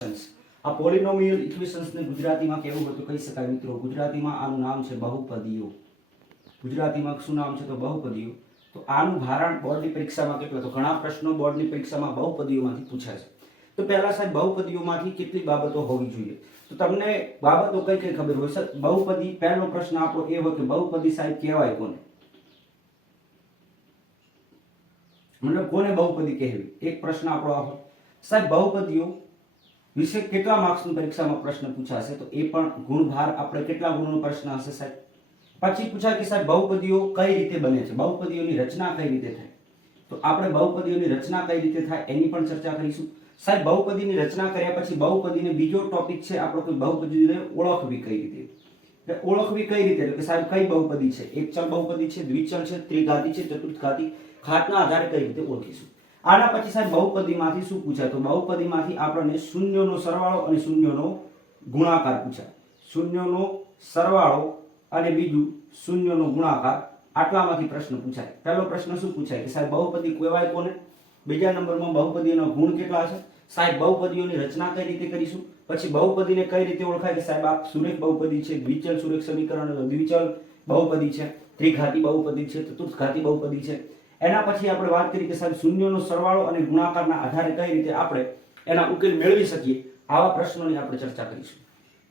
આ પોલિનોમિયલ ઇક્વેશન્સને ગુજરાતીમાં કેવું હતું કહી શકાય મિત્રો. ગુજરાતીમાં આનું નામ છે બહુપદીઓ. ગુજરાતીમાં શું નામ છે તો બહુપદીઓ? તો આનું ભારણ બોર્ડની પરીક્ષામાં કેટલું તો ઘણા પ્રશ્નો બોર્ડની પરીક્ષામાં બહુપદીઓમાંથી પૂછાય છે. તો પહેલા સાહેબ બહુપદીઓમાંથી કેટલી બાબતો હોવી જોઈએ? તો તમને બાબતો કઈ કઈ ખબર હોય? સર, બહુપદી, પહેલો પ્રશ્ન આપણો એ હોય કે બહુપદી સાહેબ કહેવાય કોને? મતલબ કોને બહુપદી કહેવી? એક પ્રશ્ન આપણો આ સાહેબ, બહુપદીઓ વિશે કેટલા માર્ક્સની પરીક્ષામાં પ્રશ્ન પૂછાશે? તો એ પણ ગુણભાર આપણે કેટલા ગુણનો પ્રશ્ન હશે સાહેબ? પછી પૂછાય કે સાહેબ, બહુપદીઓ કઈ રીતે બને છે? બહુપદીઓની રચના કઈ રીતે થાય? તો આપણે બહુપદીઓની રચના કઈ રીતે થાય એની પણ ચર્ચા કરીશું. સાહેબ, બહુપદીની રચના કર્યા પછી બહુપદીને બીજો ટોપિક છે, આપણો કે બહુપદીને ઓળખવી કઈ રીતે? એટલે ઓળખવી કઈ રીતે? એટલે કે સાહેબ, કઈ બહુપદી છે? એક ચલ બહુપદી છે, દ્વિચલ છે, ત્રિઘાતી છે, ચતુર્થઘાતી. ખાતના આધારે કઈ રીતે ઓળખીશું? આના પછી સાહેબ બહુપદીમાંથી શું પૂછાય? તો બહુપદીમાંથી આપણને શૂન્યનો સરવાળો અને શૂન્યનો ગુણાકાર પૂછાય. શૂન્યનો સરવાળો અને બીજું શૂન્યનો ગુણાકાર આટલામાંથી પ્રશ્ન પૂછાય. પહેલો પ્રશ્ન શું પૂછાય? કે સાહેબ બહુપદી કહેવાય કોને? બીજા નંબરમાં બહુપદીનો ગુણ કેટલા છે સાહેબ બહુપદીઓની રચના કઈ રીતે કરીશું? પછી બહુપદીને કઈ રીતે ઓળખાય કે સાહેબ આ સુરેખ બહુપદી છે, દ્વિચલ સુરેખ સમીકરણ દ્વિચલ બહુપદી છે? ત્રિઘાતી બહુપદી છે, ચતુર્થઘાતી બહુપદી છે? એના પછી આપણે વાત કરી કે સાહેબ, શૂન્યનો સરવાળો અને ગુણાકારના આધારે કઈ રીતે આપણે એના ઉકેલ મેળવી શકીએ, આવા પ્રશ્નોની આપણે ચર્ચા કરીશું.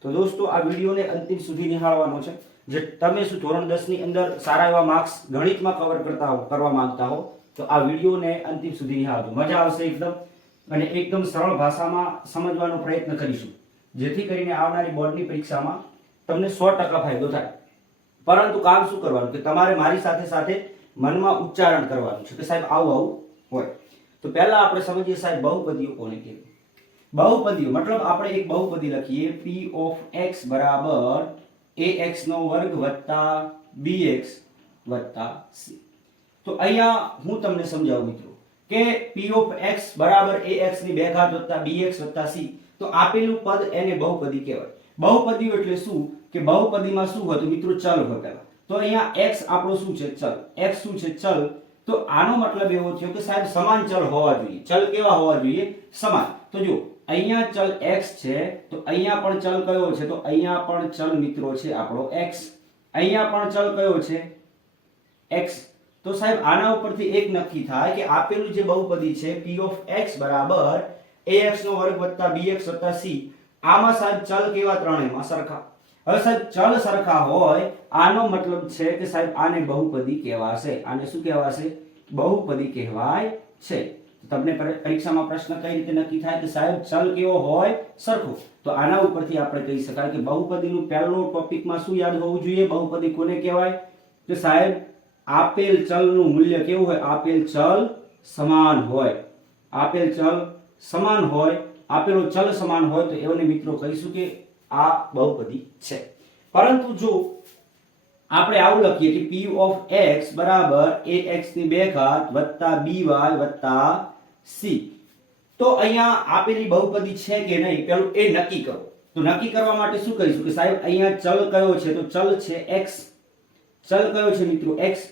તો દોસ્તો, આ વિડીયોને અંતિમ સુધી નિહાળવાનો છે. જે તમે શું ધોરણ દસની અંદર સારા એવા માર્ક્સ ગણિતમાં કવર કરતા હો, કરવા માંગતા હો, તો આ વિડીયોને અંતિમ સુધી નિહાળજો. મજા આવશે એકદમ. અને એકદમ સરળ ભાષામાં સમજવાનો પ્રયત્ન કરીશું. જેથી કરીને આવનારી બોર્ડની પરીક્ષામાં તમને સો ટકા ફાયદો થાય. પરંતુ કામ શું કરવાનું? કે તમારે મારી સાથે સાથે મનમાં ઉચ્ચારણ કરવાનું છે. કે સાહેબ, આવું આવું હોય. તો પહેલા આપણે સમજીએ સાહેબ, બહુપદીઓ કોને કહેવાય? બહુપદીઓ, મતલબ આપણે એક બહુપદી લખીએ. P ઓફ x બરાબર ax નો વર્ગ વત્તા bx વત્તા c. તો અહીંયા હું તમને સમજાવું મિત્રો, કે p ઓફ x બરાબર ax ની બે ઘાત વત્તા bx વત્તા c. તો આપેલું પદ એને બહુપદી કહેવાય. બહુપદીઓ એટલે શું? કે બહુપદીમાં શું હતું? મિત્રો, ચલ પહેલા. તો અહીંયા x આપણો શું છે? ચલ. x શું છે? ચલ. તો આનો મતલબ એવો થયો કે સાહેબ સમાન ચલ હોવા જોઈએ. ચલ કેવા હોવા જોઈએ? સમાન. તો જો અહીંયા ચલ x છે, તો અહીંયા પણ ચલ કયો છે? તો અહીંયા પણ ચલ મિત્રો છે આપણો x. અહીંયા પણ ચલ કયો છે? x. તો સાહેબ, આના ઉપરથી એક નક્કી થાય કે આપેલું જે બહુપદી છે, p ઓફ x બરાબર ax નો વર્ગ bx c, આમાં સાહેબ ચલ કેવા ત્રણેયમાં સરખા? હવે ચલ સરખા હોય. આનો મતલબ છે કે સાહેબ, આને બહુપદી કહેવાશે. આને શું કહેવાશે? બહુપદી કહેવાય છે. તમને પરીક્ષામાં પ્રશ્ન કઈ રીતે નક્કી થાય? કે સાહેબ, ચલ કેવો હોય? સરખો. તો આના ઉપરથી આપણે કહી શકાય કે બહુપદીનું પહેલો ટોપિકમાં શું યાદ હોવું જોઈએ? બહુપદી કોને કહેવાય? કે સાહેબ, આપેલ ચલનું મૂલ્ય કેવું હોય? આપેલ ચલ સમાન હોય. આપેલ ચલ સમાન હોય. આપેલો ચલ સમાન હોય તો એવને મિત્રો કહીશું કે આ બહુપદી છે. પરંતુ જો આપણે આવું લખીએ કે p ઓફ x બરાબર ax ની બે ઘાત વત્તા by વત્તા c. તો અહીંયા આપેલી બહુપદી છે કે નહીં, પેલું એ નક્કી કરો. તો નક્કી કરવા માટે શું કરીશું કે સાહેબ, અહીંયા ચલ કયો છે? તો ચલ છે x. ચલ કયો છે મિત્રો x?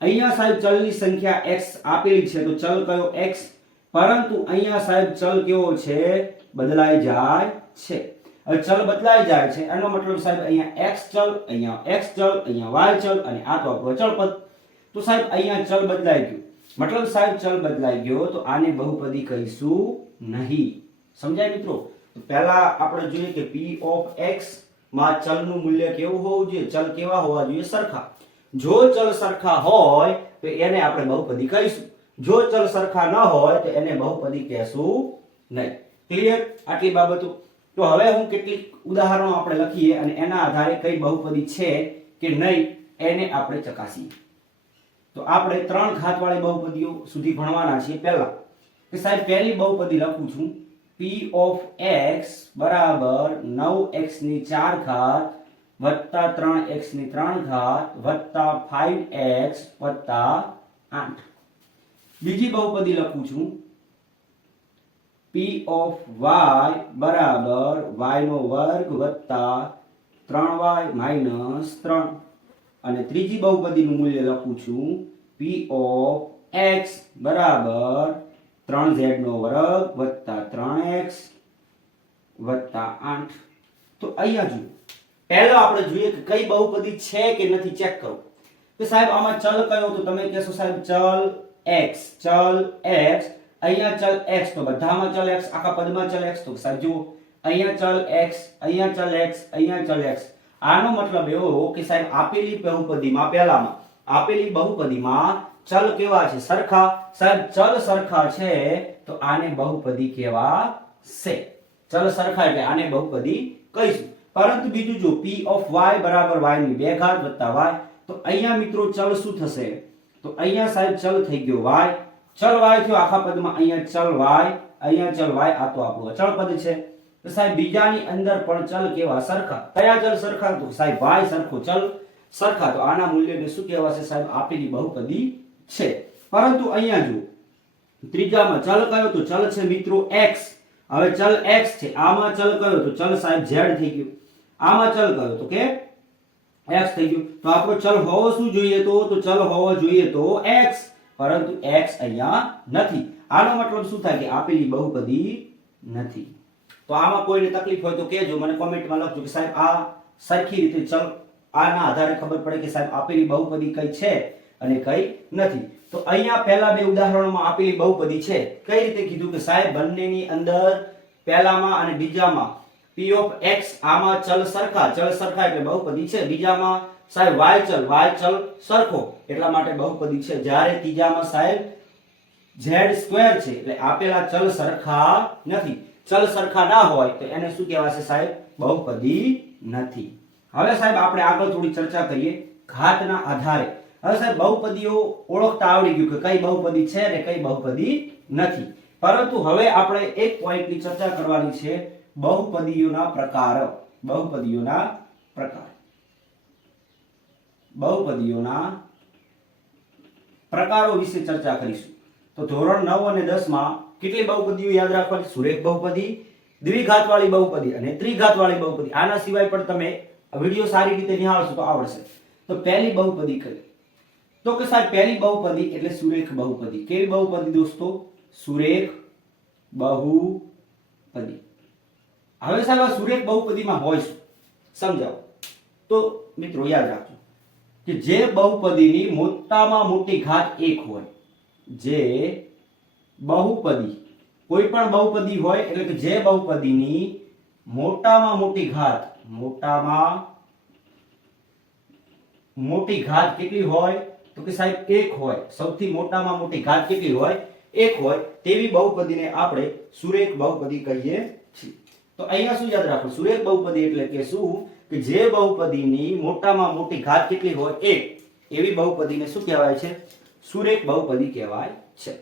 અહીંયા સાહેબ ચલની સંખ્યા x આપેલી છે, તો ચલ કયો x? પરંતુ અહીંયા સાહેબ ચલ કેવો છે? બદલાઈ જાય છે. ચલ બદલાઈ જાય છે. એનો મતલબ સાહેબ અહીંયા એક્સ ચલ, અહીંયા એક્સ ચલ, અહીંયા વાય ચલ અને આ તો આપણો ચલ પદ. તો સાહેબ અહીંયા ચલ બદલાઈ ગયું. મતલબ સાહેબ ચલ બદલાઈ ગયો તો આને બહુપદી કહીશું નહીં. સમજાય મિત્રો? પહેલા આપણે જોઈએ કે p ઓફ x માં ચલનું મૂલ્ય કેવું હોવું જોઈએ? ચલ કેવા હોવા જોઈએ? સરખા. જો ચલ સરખા હોય તો એને આપણે બહુપદી કહીશું. જો ચલ સરખા ન હોય તો એને બહુપદી કહેશું નહીં. ક્લિયર આટલી બાબતો. તો હવે હું કેટલીક ઉદાહરણો આપણે લખીએ અને એના આધારે કઈ બહુપદી છે કે નહીં એને આપણે ચકાસીએ. તો આપણે ત્રણ ઘાતવાળી બહુપદીઓ સુધી ભણવાના છીએ. પહેલા, કે સાહેબ, પહેલી બહુપદી લખું છું. P ઓફ x બરાબર 9x ની 4 ઘાત વત્તા 3x ની 3 ઘાત વત્તા 5x વત્તા 8 બીજી બહુપદી લખું છું. P ઓફ વાય બરાબર વાયનો વર્ગ વત્તા ત્રણ વાય માઇનસ ત્રણ. અને ત્રીજી બહુપદીનું મૂલ્ય લખું છું. પી ઓફ એક્સ બરાબર 3z નો વર્ગ વત્તા ત્રણ એક્સ વત્તા આઠ. તો અહીંયા જુઓ. પહેલો આપણે જોઈએ કે કઈ બહુપદી છે કે નથી ચેક કરો. કે સાહેબ આમાં ચલ કયો તો તમે કહેશો સાહેબ ચલ એક્સ ચલ x અહીંયા ચલ x તો બધામાં ચલ x, આખા પદમાં ચલ x તો સાહેબ જુઓ અહીંયા ચલ x, અહીંયા ચલ x, અહીંયા ચલ x. આનો મતલબ એવો કે સાહેબ, આપેલી બહુપદીમાં, પહેલામાં, આપેલી બહુપદીમાં ચલ કેવા છે? સરખા. સાહેબ, ચલ સરખા છે તો આને બહુપદી કહેવાશે ચલ સરખા એટલે આને બહુપદી કહીશું. પરંતુ બીજું જો p ઓફ y બરાબર y ની બે ઘાત y, તો અહીંયા મિત્રો ચલ શું થશે? તો અહીંયા સાહેબ ચલ થઈ ગયો y ચલ વાય થયો, આખા પદમાં અહીંયા ચલ વાય અહીંયા ચલ વાય આ તો આપણું અચળ પદ છે. તો સાહેબ, બીજાની અંદર પણ ચલ કેવા સરખા? કયા ચલ સરખા? તો સાહેબ, વાય સરખો ચલ સરખા. તો આના મૂલ્યને શું કહેવાશે સાહેબ? આપેલી બહુપદી છે. પરંતુ અહીંયા જો ત્રીજામાં ચલ કયો? તો ચલ છે મિત્રો x. હવે ચલ x છે. આમાં ચલ કયો? તો ચલ સાહેબ z થઈ ગયું. આમાં ચલ કયો? તો કે x થઈ ગયું. તો આપણો ચલ હોવો શું જોઈએ તો? તો ચલ હોવો જોઈએ તો x. પરંતુ x અહીંયા નથી. આનો મતલબ શું થાય કે આપેલી બહુપદી નથી. તો આમાં કોઈને તકલીફ હોય તો કહેજો, મને કોમેન્ટમાં લખજો કે સાહેબ, આ સરખી રીતે ચલ, આના આધારે ખબર પડે કે સાહેબ, આપેલી બહુપદી કઈ છે અને કઈ નથી. તો અહીંયા પહેલા બે ઉદાહરણોમાં આપેલી બહુપદી છે. કઈ રીતે કીધું કે સાહેબ, બંનેની અંદર પહેલામાં અને બીજામાં. P ઓફ x, આમાં ચલ સરખા. ચલ સરખા એટલે બહુપદી છે. બીજામાં સાહેબ વાય ચલ વાય ચલ સરખો. એટલા માટે બહુપદી છે. જ્યારે ત્રીજામાં સાહેબ ઝેડ સ્ક્વેર છે, એટલે આપેલા ચલ સરખા નથી. ચલ સરખા ના હોય, તો એને શું કહેવાશે સાહેબ? બહુપદી નથી. હવે સાહેબ, આપણે આગળ થોડી ચર્ચા કરીએ ઘાતના આધારે. હવે સાહેબ, બહુપદીઓ ઓળખતા આવડી ગયું કે કઈ બહુપદી છે અને કઈ બહુપદી નથી. પરંતુ હવે આપણે એક પોઈન્ટની ચર્ચા કરવાની છે બહુપદીઓના પ્રકાર. બહુપદીઓના પ્રકાર. બહુપદીઓના પ્રકારો વિશે ચર્ચા કરીશું. તો ધોરણ નવ અને દસમાં કેટલી બહુપદીઓ યાદ રાખવાની? સુરેખ બહુપદી, દ્વિઘાતવાળી બહુપદી અને ત્રિઘાતવાળી બહુપદી. આના સિવાય પણ તમે વીડિયો સારી રીતે નિહાળશો તો આવડશે. તો પહેલી બહુપદી કઈ? તો કે સાહેબ, પહેલી બહુપદી એટલે સુરેખ બહુપદી. કેવી બહુપદી દોસ્તો? સુરેખ બહુપદી. હવે સાહેબ, આ સુરેખ બહુપદીમાં હોય શું? સમજાવો. તો મિત્રો, યાદ રાખજો. કે જે બહુપદીની મોટામાં મોટી ઘાત એક હોય, જે બહુપદી, કોઈ પણ બહુપદી હોય, એટલે કે જે બહુપદીની મોટામાં મોટી ઘાત, મોટામાં મોટી ઘાત કેટલી હોય? તો કે સાહેબ એક હોય, સૌથી મોટામાં મોટી ઘાત કેટલી હોય? એક હોય, તેવી બહુપદીને આપણે સુરેખ બહુપદી કહીએ છીએ. તો અહીંયા શું યાદ રાખો સુરેખ બહુપદી એટલે કે શું? કે જે બહુપદીની મોટામાં મોટી ઘાત કેટલી હોય? એક. એવી બહુપદીને શું કહેવાય છે? સુરેખ બહુપદી કહેવાય છે.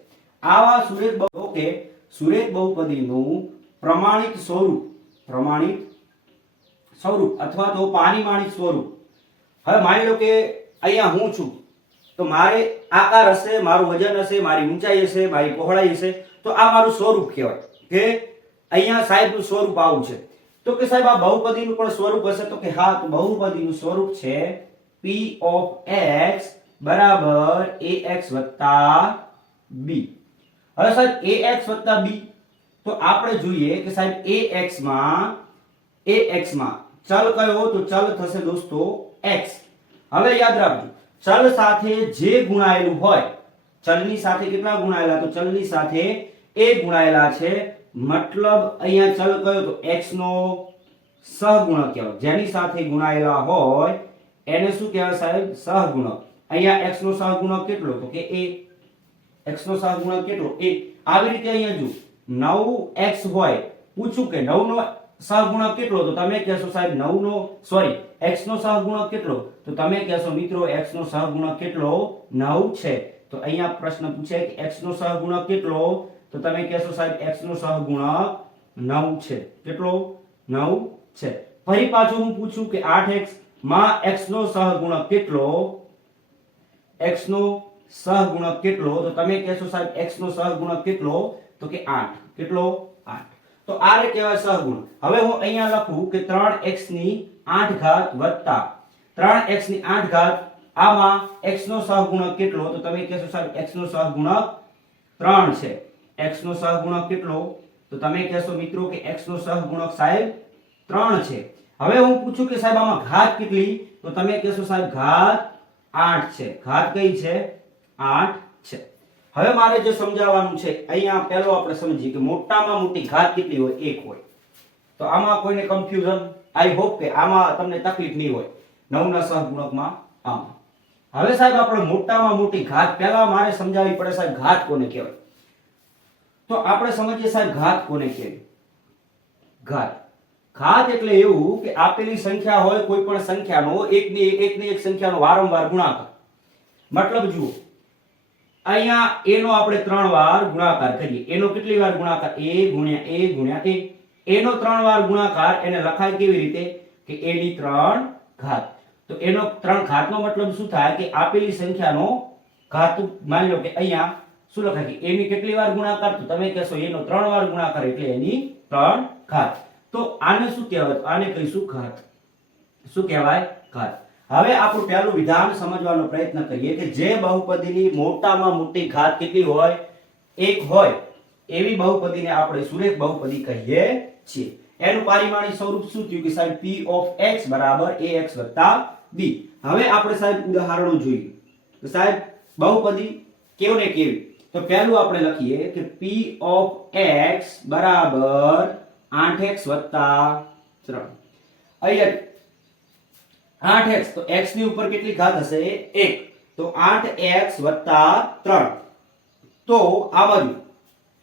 આવા સુરેખ બહુ કે સુરેખ બહુપદીનું પ્રમાણિત સ્વરૂપ પ્રમાણિત સ્વરૂપ અથવા તો પારિમાણિક સ્વરૂપ. હવે માની લો કે અહીંયા હું છું, તો મારે આકાર હશે, મારું વજન હશે, મારી ઊંચાઈ હશે, મારી પહોળાઈ હશે, તો આ મારું સ્વરૂપ કહેવાય. કે અહીંયા સાહેબનું સ્વરૂપ આવું છે. તો કે સાહેબ, આ બહુપદીનું પણ સ્વરૂપ હશે તો કે હા, તો બહુપદીનું સ્વરૂપ છે p ઓફ x બરાબર ax b. હવે સાહેબ ax b. તો આપણે જોઈએ કે સાહેબ ax માં ax માં ચલ કયો? તો ચલ થશે દોસ્તો x. હવે યાદ રાખજો, ચલ સાથે જે ગુણાયેલું હોય, ચલની સાથે કેટલા ગુણાયેલા? તો ચલની સાથે એ ગુણાયેલા છે મતલબ અહીંયા ચલ કયો તો x નો સહગુણક કહેવાય. જેની સાથે ગુણાયેલા હોય, એને શું કહેવાય સાહેબ? સહગુણક. અહીંયા x નો સહગુણક કેટલો? તો કે a x નો સહગુણક કેટલો? a આવી રીતે અહીંયા જો 9x હોય, પૂછું કે 9 નો સહગુણક કેટલો? તો તમે કહેશો સાહેબ 9 નો સોરી x નો સહગુણક કેટલો? તો તમે કહેશો મિત્રો x નો સહગુણક કેટલો? 9 છે. તો અહીંયા પ્રશ્ન પૂછે કે x નો સહગુણક કેટલો? તો તમે કહેશો સાહેબ, x નો સહગુણક 9 છે. કેટલો? 9 છે. ફરી પાછું હું પૂછું કે 8x માં x નો સહગુણક કેટલો? x નો સહગુણક કેટલો? તો તમે કહેશો સાહેબ, x નો સહગુણક કેટલો? તો કે 8 કેટલો? 8 તો આ રે કહેવાય સહગુણક. હવે હું અહીંયા લખું કે 3x ની 8 ઘાત વત્તા. 3x ની 8 ઘાત આમાં x નો સહગુણક કેટલો? તો તમે કહેશો સાહેબ, x નો સહગુણક 3 છે. X નો સહગુણક કેટલો? તો તમે કહેશો મિત્રો કે x નો સહગુણક સાહેબ ત્રણ છે. હવે હું પૂછું કે સાહેબ આમાં ઘાત કેટલી? તો તમે કહેશો સાહેબ ઘાત આઠ છે. ઘાત કઈ છે? આઠ છે. હવે મારે જે સમજાવવાનું છે, અહીંયા પહેલો આપણે સમજીએ કે મોટામાં મોટી ઘાત કેટલી હોય? એક હોય. તો આમાં કોઈને કન્ફ્યુઝન આઈ હોપ કે આમાં તમને તકલીફ નહીં હોય. નવના સહગુણકમાં આમાં. હવે સાહેબ આપણે મોટામાં મોટી ઘાત પહેલા મારે સમજાવવી પડે સાહેબ ઘાત કોને કહેવાય? તો આપણે સમજીએ સાહેબ ઘાત કોને કહેવાય ઘાત. ઘાત એટલે એવું કે આપેલી સંખ્યા હોય કોઈ પણ સંખ્યાનો, એકની એકની એક સંખ્યાનો વારંવાર ગુણાકાર. મતલબ જુઓ, અહીંયા એનો આપણે ત્રણ વાર ગુણાકાર કરીએ. એનો કેટલી વાર ગુણાકાર? એ ગુણ્યા એ ગુણ્યા એ એનો ત્રણ વાર ગુણાકાર એને લખાય કેવી રીતે? કે એની ત્રણ ઘાત. તો એનો ત્રણ ઘાતનો મતલબ શું થાય? કે આપેલી સંખ્યાનો ઘાત, માની લો કે અહીંયા શું લખાય કે એની કેટલી વાર ગુણાકાર? તો તમે કહેશો એનો ત્રણ વાર ગુણાકાર એટલે એની ત્રણ ઘાત. તો આને શું કહેવાય આને કહીશું ઘાત. શું કહેવાય? ઘાત. હવે આપણું પહેલું વિધાન સમજવાનો પ્રયત્ન કરીએ કે જે બહુપદીની મોટામાં મોટી ઘાત કેટલી હોય? એક હોય. એવી બહુપદીને આપણે સુરેખ બહુપદી કહીએ છીએ. એનું પારિમાણિક સ્વરૂપ શું થયું કે સાહેબ? P ઓફ x બરાબર ax વત્તા b. હવે આપણે સાહેબ ઉદાહરણો જોઈએ. સાહેબ, બહુપદી કેવને કેવી? તો પહેલું આપણે લખીએ કે p ઓફ x બરાબર 8x વત્તા 3 અહીંયા 8x તો x ની ઉપર કેટલી ઘાત હશે? 1 તો 8x વત્તા 3 તો આ બાજુ,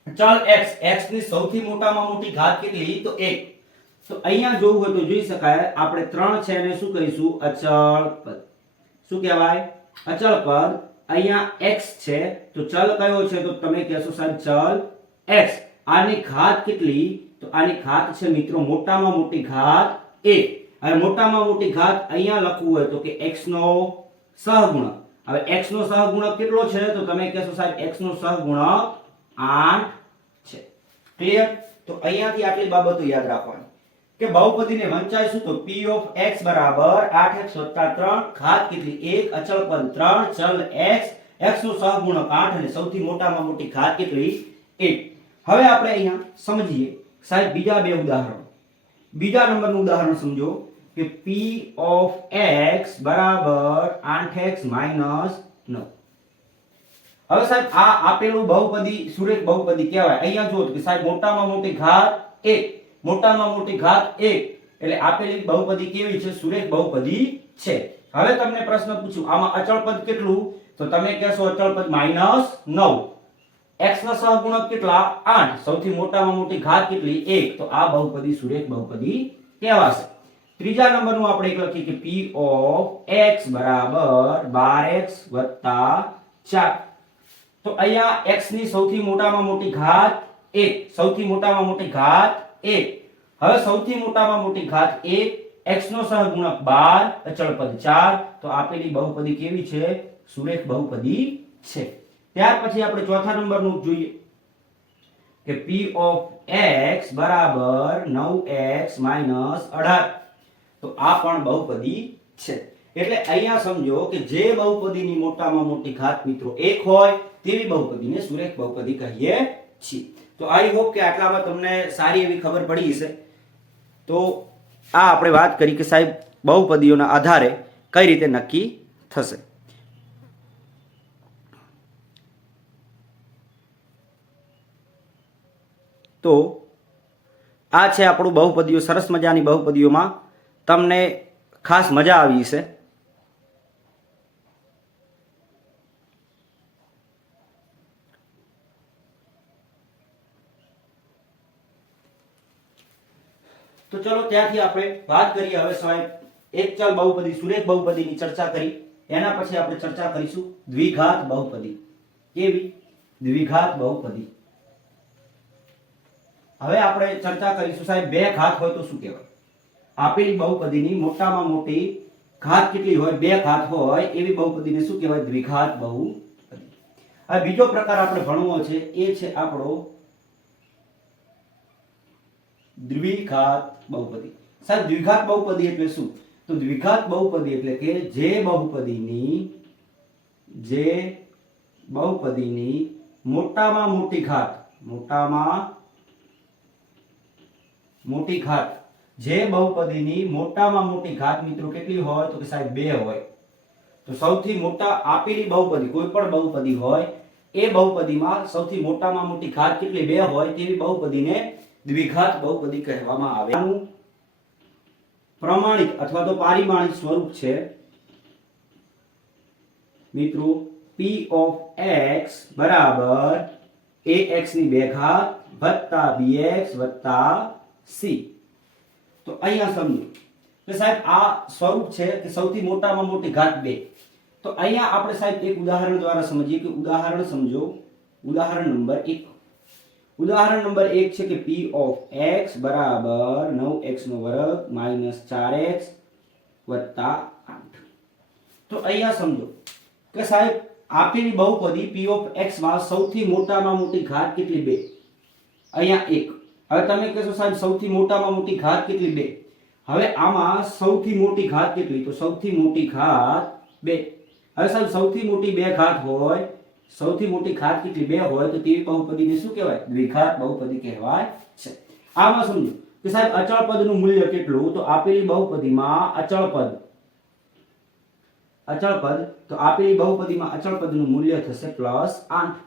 ચલ x x ની સૌથી મોટામાં મોટી ઘાત કેટલી? તો 1 તો અહીંયા જોવું હોય તો જોઈ શકાય, આપણે 3 છે એને શું કહીશું? અચળ પદ. શું કહેવાય? અચળ પદ અહીંયા x છે, તો ચલ કયો છે? તો તમે કહેશો સાહેબ ચલ x. આની ઘાત કેટલી? તો આની ઘાત છે મિત્રો મોટામાં મોટી ઘાત 1 હવે મોટામાં મોટી ઘાત અહીંયા લખવું હોય તો કે x નો સહગુણક. હવે x નો સહગુણક કેટલો છે? તો તમે કહેશો સાહેબ x નો સહગુણક 8 છે. ક્લિયર તો અહીંયાથી આટલી બાબતો યાદ રાખવાની. કે બહુપદીને વંચાઈશું તો p ઓફ x બરાબર 8x 3 ઘાત કેટલી 1 અચળ પદ 3 ચલ x. X નો સહગુણક 8 અને સૌથી મોટામાં મોટી ઘાત કેટલી? 1 હવે આપણે અહીંયા સમજીએ. સાહેબ, બીજા બે ઉદાહરણ. બીજા નંબરનું ઉદાહરણ સમજો કે p ઓફ x બરાબર 8x 9 હવે સાહેબ, આ આપેલું બહુપદી સુરેખ બહુપદી કહેવાય. અહીંયા જો કે સાહેબ, મોટામાં મોટી ઘાત 1 મોટામાં મોટી ઘાત 1 એટલે આપેલી બહુપદી કેવી છે? સુરેખ બહુપદી છે. હવે તમને પ્રશ્ન પૂછું, આમાં અચળ પદ કેટલું? તો તમે કહેશો અચળ પદ -9 x ના સહગુણક કેટલા? 8 સૌથી મોટામાં મોટી ઘાત કેટલી? 1 તો આ બહુપદી સુરેખ બહુપદી કહેવાશે. ત્રીજા નંબરનું આપણે એક લખીએ કે p ઓફ x બરાબર 12x 4 તો અહીંયા x ની સૌથી મોટામાં મોટી ઘાત 1 સૌથી મોટામાં મોટી ઘાત 1 હવે સૌથી મોટામાં મોટી ઘાત એ x નો સહગુણક 12 અચળ પદ 4 તો આપેલી બહુપદી કેવી છે? સુરેખ બહુપદી છે. ત્યાર પછી આપણે ચોથા નંબરનું જોઈએ કે p ઓફ x બરાબર 9x 18 તો આ પણ બહુપદી છે. એટલે અહીંયા સમજો કે જે બહુપદીની મોટામાં મોટી ઘાત મિત્રો એક હોય, તેવી બહુપદીને સુરેખ બહુપદી કહીએ છીએ. તો આઈ હોપ કે આટલામાં તમને સારી એવી ખબર પડી હશે. તો આ આપણે વાત કરી કે સાહેબ, બહુપદીઓના આધારે કઈ રીતે નક્કી થશે? તો આ છે આપણું બહુપદીઓ, સરસ મજાની બહુપદીઓમાં તમને ખાસ મજા આવી છે તો ચલો ત્યાંથી આપણે વાત કરીએ હવે સાહેબ. એક ચલ બહુપદી, સુરેખ બહુપદીની ચર્ચા કરી. એના પછી આપણે ચર્ચા કરીશું દ્વિઘાત બહુપદી. કેવી? દ્વિઘાત બહુપદી. હવે આપણે ચર્ચા કરીશું સાહેબ, બે ઘાત હોય તો શું કહેવાય? આપેલી બહુપદીની મોટામાં મોટી ઘાત કેટલી હોય? બે ઘાત હોય. એવી બહુપદીને શું કહેવાય? દ્વિઘાત બહુપદી. હવે બીજો પ્રકાર આપણે ભણવો છે, એ છે આપણો દ્વિઘાત બહુપદી. સાહેબ, દ્વિઘાત બહુપદી એટલે શું? તો દ્વિઘાત બહુપદી એટલે કે જે બહુપદીની જે બહુપદીની મોટામાં મોટી ઘાત, મોટામાં મોટી ઘાત. જે બહુપદીની મોટામાં મોટી ઘાત મિત્રો કેટલી હોય? તો કે સાહેબ, બે હોય. તો સૌથી મોટા આપેલી બહુપદી, કોઈ પણ બહુપદી હોય, એ બહુપદીમાં સૌથી મોટામાં મોટી ઘાત કેટલી બે હોય તેવી બહુપદીને દ્વિઘાત બહુપદી કહેવામાં આવે. પ્રમાણિક અથવા તો પારિમાણિક સ્વરૂપ છે મિત્રો, p ઓફ x બરાબર ax ની બે ઘાત વત્તા bx વત્તા c. તો અહીંયા સમજો. કે સાહેબ, આ સ્વરૂપ છે કે સૌથી મોટામાં મોટી ઘાત બે. તો અહીંયા આપણે સાહેબ એક ઉદાહરણ દ્વારા સમજીએ કે ઉદાહરણ સમજો. ઉદાહરણ નંબર એક. ઉદાહરણ નંબર એક છે કે પી ઓફ એક્સ બરાબર 9x નો વર્ગ માઇનસ ચાર એક્સ વત્તા આઠ. તો અહીંયા સમજો કે સાહેબ, આપેલી બહુપદી પી ઓફ એક્સમાં સૌથી મોટામાં મોટી ઘાત કેટલી બે? અહીંયા એક. હવે તમે કહેશો સાહેબ, સૌથી મોટામાં મોટી ઘાત કેટલી બે? હવે આમાં સૌથી મોટી ઘાત કેટલી? તો સૌથી મોટી ઘાત બે. હવે સાહેબ, સૌથી મોટી બે ઘાત હોય સૌથી મોટી ખાત કેટલી? બે હોય તો તેવી બહુપદીને શું કહેવાય? દ્વિઘાત બહુપદી કહેવાય છે. આમાં સમજો કે સાહેબ, અચળ પદનું મૂલ્ય કેટલું? તો આપેલી બહુપદીમાં અચળ પદ. અચળ પદ, તો આપેલી બહુપદીમાં અચળ પદનું મૂલ્ય થશે પ્લસ આઠ.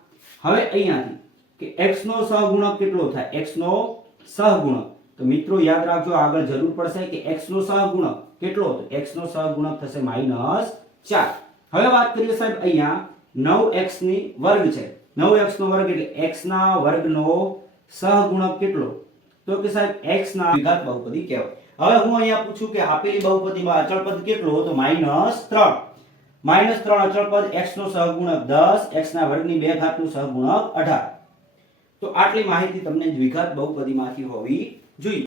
હવે અહીંયાથી કે x નો સહગુણક કેટલો થાય? x નો સહગુણક. તો મિત્રો, યાદ રાખજો, આગળ જરૂર પડશે કે x નો સહગુણક કેટલો? તો x નો સહગુણક થશે માઇનસ ચાર. હવે વાત કરીએ સાહેબ અહીંયા નવ એક્સની વર્ગ છે. નવ એક્સ નો વર્ગ એટલે x ના વર્ગનો સહગુણક કેટલો? તો કે સાહેબ, x ના દ્વિઘાત બહુપદી કહેવાય. હવે હું અહીંયા પૂછું કે આપેલી બહુપદીમાં અચળ પદ કેટલો તો માઇનસ ત્રણ. માઇનસ ત્રણ અચળ પદ, x નો સહગુણક દસ, x ના વર્ગની બે ઘાતનું સહગુણક અઢાર. તો આટલી માહિતી તમને દ્વિઘાત બહુપદીમાંથી હોવી જોઈએ.